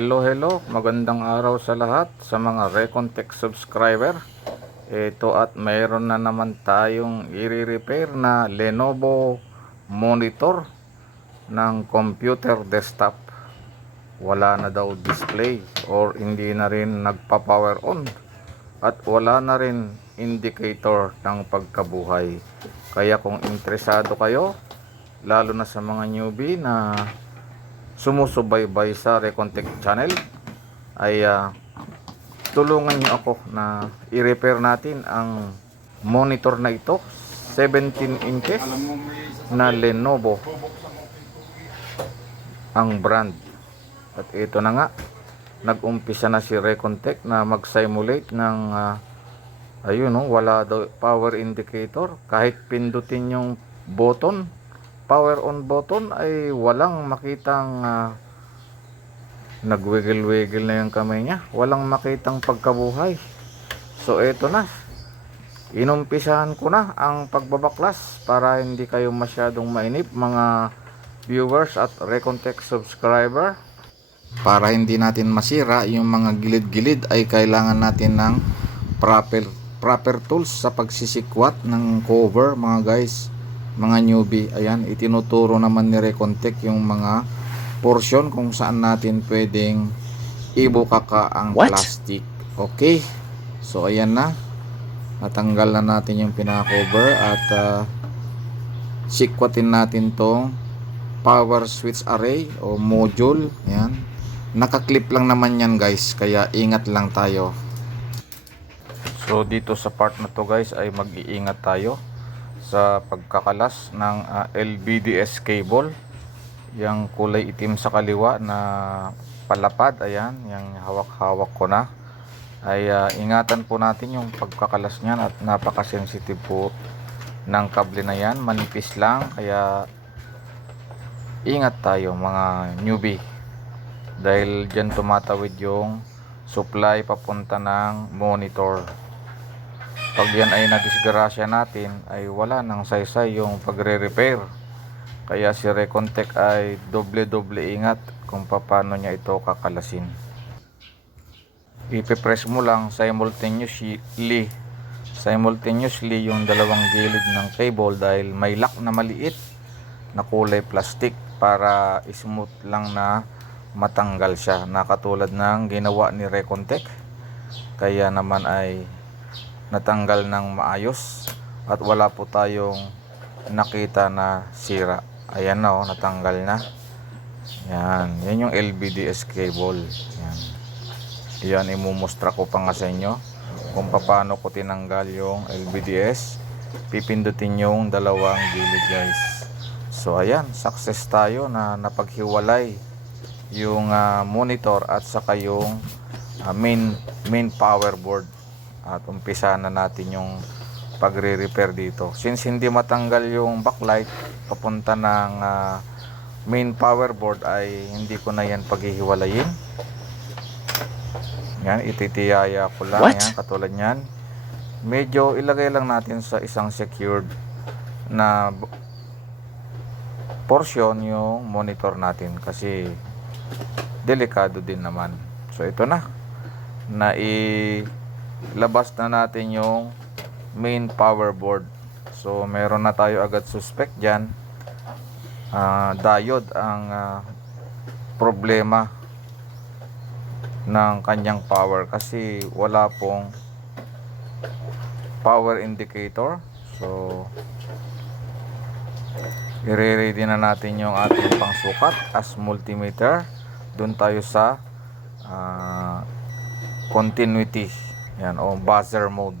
Hello, magandang araw sa lahat sa mga Recontech subscriber. Ito at mayroon na naman tayong i-repair na Lenovo monitor ng computer desktop. Wala na daw display or hindi na rin nagpa-power on at wala na rin indicator ng pagkabuhay. Kaya kung interesado kayo, lalo na sa mga newbie na sumusubaybay sa Recontech channel, ay tulungan nyo ako na i-repair natin ang monitor na ito, 17 inches na Lenovo ang brand. At ito na nga, nag-umpisa na si Recontech na mag-simulate ng wala daw power indicator. Kahit pindutin yung button, power on button, ay walang makitang nagwiggle-wiggle na yung kamay niya, walang makitang pagkabuhay. So eto na, inumpisahan ko na ang pagbabaklas para hindi kayo masyadong mainip mga viewers at Recontech subscriber. Para hindi natin masira yung mga gilid-gilid ay kailangan natin ng proper tools sa pagsisikwat ng cover mga guys, mga newbie. Ayan, itinuturo naman ni Recontech yung mga portion kung saan natin pwedeng ibukaka ang plastic. Okay, so ayan na, natanggal na natin yung pinaka-cover at sikwatin natin tong power switch array o module. Ayan, nakaklip lang naman yan guys, kaya ingat lang tayo. So dito sa part na to guys ay mag-iingat tayo sa pagkakalas ng LVDS cable. Yung kulay itim sa kaliwa na palapad, ayan, yung hawak-hawak ko na, ay ingatan po natin yung pagkakalas niyan at napaka-sensitive po ng kable na yan, manipis lang, kaya ingat tayo mga newbie dahil dyan tumatawid yung supply papunta ng monitor. Pag yan ay nadisgrasya natin ay wala nang saysay yung pagre-repair. Kaya si Recontech ay doble ingat kung paano niya ito kakalasin. Ipipress mo lang simultaneously yung dalawang gilid ng cable dahil may lock na maliit na kulay plastic para smooth lang na matanggal siya, na katulad ng ginawa ni Recontech. Kaya naman ay natanggal ng maayos at wala po tayong nakita na sira. Ayan na, natanggal na. Yan yung LVDS cable. Yan, imumustra ko pa nga sa inyo kung paano ko tinanggal yung LVDS. Pipindutin yung dalawang gilid guys. So ayan, success tayo na napaghiwalay yung monitor at saka yung main power board. At umpisa na natin yung pagre-repair dito. Since hindi matanggal yung backlight papunta ng main power board ay hindi ko na yan paghihiwalayin. Yan, ititiyaya ko lang. Yan, katulad yan. Medyo ilagay lang natin sa isang secured na portion yung monitor natin kasi delikado din naman. So ito na, labas na natin yung main power board. So meron na tayo agad suspect dyan. Diode ang problema ng kanyang power kasi wala pong power indicator. So i-ready na natin yung ating pangsukat as multimeter. Doon tayo sa continuity, yan, o buzzer mode.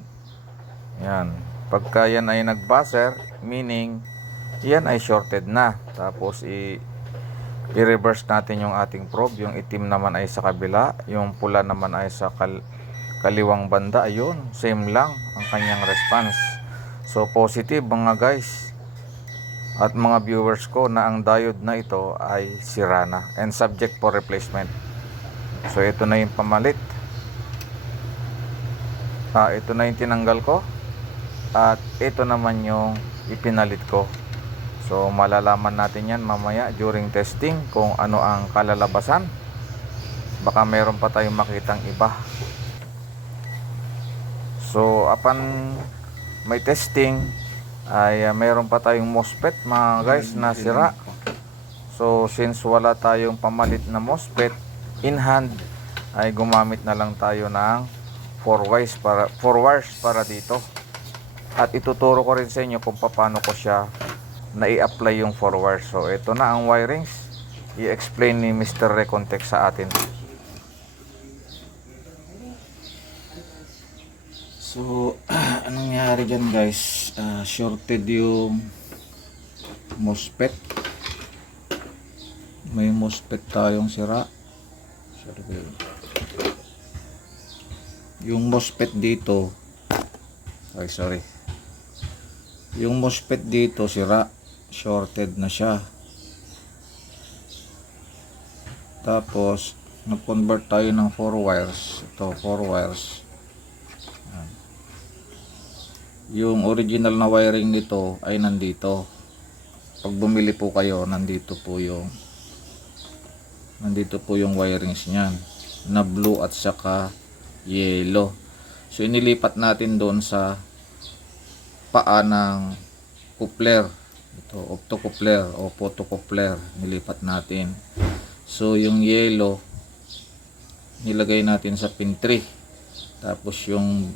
Yan, pagka yan ay nag-buzzer, meaning yan ay shorted na. Tapos i-reverse natin yung ating probe. Yung itim naman ay sa kabila, yung pula naman ay sa kaliwang banda. Ayun, same lang ang kanyang response. So positive mga guys at mga viewers ko na ang diode na ito ay sira na and subject for replacement. So ito na yung pamalit. Ito na yung tinanggal ko at ito naman yung ipinalit ko. So malalaman natin yan mamaya during testing kung ano ang kalalabasan. baka meron pa tayong makitang iba. So upon may testing ay meron pa tayong MOSFET mga guys na sira. So since wala tayong pamalit na MOSFET in hand, ay gumamit na lang tayo ng 4 wires para dito. At ituturo ko rin sa inyo kung paano ko siya na-i-apply yung 4 wires. So ito na ang wirings, i-explain ni Mr. Recontech sa atin. So anong nangyari dyan guys, shorted yung MOSFET. May MOSFET tayong sira. Yung MOSFET dito, yung MOSFET dito sira, shorted na siya. Tapos nag-convert tayo ng 4 wires. Ito 4 wires. Yung original na wiring nito ay nandito. Pag bumili po kayo, nandito po yung wirings niyan na blue at saka yellow. So inilipat natin doon sa paa ng coupler. Ito, optocoupler o photocoupler, nilipat natin. So yung yellow nilagay natin sa pin 3. Tapos yung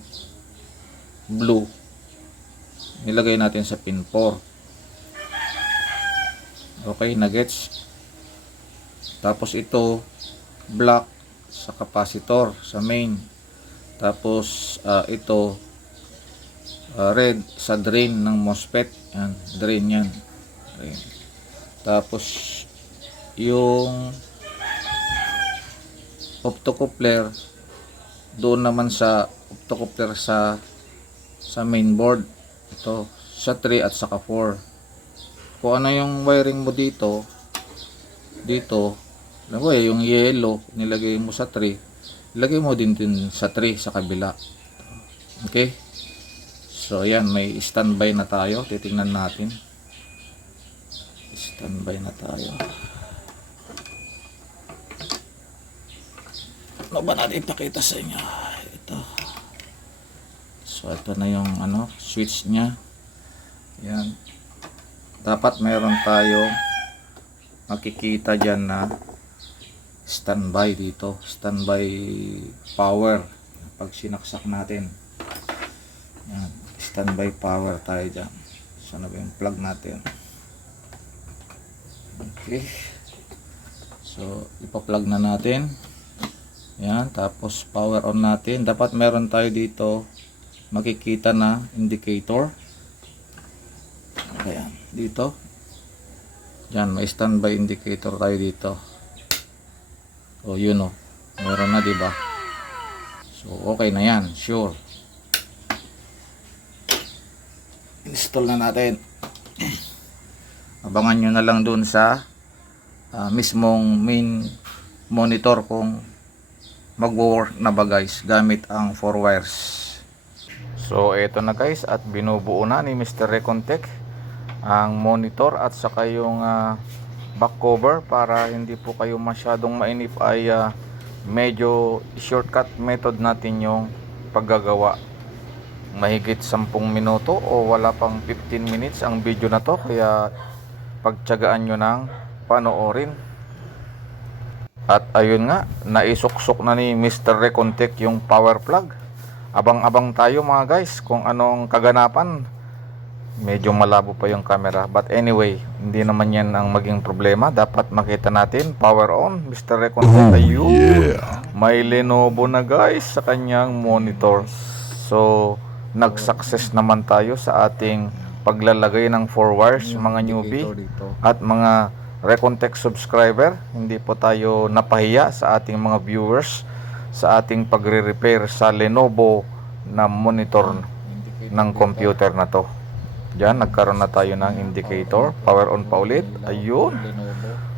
blue nilagay natin sa pin 4. Okay, na-gets? Tapos ito black sa capacitor sa main. Tapos ito red sa drain ng MOSFET. Yan, drain yan. Okay. Tapos yung optocoupler doon naman sa optocoupler sa main board. Ito sa 3 at saka 4. Kung ano yung wiring mo dito, alam mo yung yellow nilagay mo sa 3, ilagay mo din sa 3 sa kabila. Okay, so yan, may standby na tayo. Titingnan natin, standby na tayo. Ano ba natin ipakita sa inyo? Ito, so ito na yung switch nya. Yan, dapat mayroon tayo makikita dyan na standby dito, standby power. Pag sinaksak natin, yan, standby power tayo dyan. Sana ba yung plug natin? Okay, so ipa-plug na natin. Yan, tapos power on natin. Dapat meron tayo dito makikita na indicator. Ayan, dito. Yan, may standby indicator tayo dito. O yun o, meron na, diba? So okay na yan, sure. Install na natin. Abangan nyo na lang dun sa mismong main monitor kung mag-work na ba guys gamit ang 4 wires. So eto na guys, at binubuo na ni Mr. Recontech ang monitor at saka yung back cover para hindi po kayo masyadong mainip. Ay medyo shortcut method natin yung paggagawa. Mahigit 10 minuto o wala pang 15 minutes ang video na to, kaya pagtiyagaan nyo ng panoorin. At ayun nga, naisuksok na ni Mr. Recontech yung power plug. Abang-abang tayo mga guys kung anong kaganapan. Medyo malabo pa yung camera, but anyway, hindi naman yan ang maging problema. Dapat makita natin, power on, Mr. Recontech. Ayun, yeah. May Lenovo na guys sa kanyang monitor. So nag-success naman tayo sa ating paglalagay ng 4 wires, mga newbie at mga Recontech subscriber. Hindi po tayo napahiya sa ating mga viewers sa ating pagre-repair sa Lenovo na monitor ng computer na to. Diyan, nagkaroon na tayo ng indicator. Power on pa ulit. Ayun.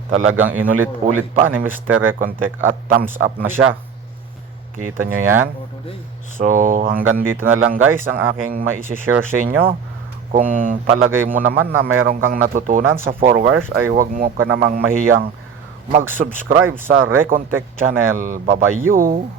Talagang inulit-ulit pa ni Mr. Recontech at thumbs up na siya. Kita nyo yan. So hanggang dito na lang guys ang aking mai-share sa inyo. Kung palagay mo naman na mayroon kang natutunan sa 4 wires, ay huwag mo ka namang mahiyang mag-subscribe sa Recontech channel. Bye-bye you!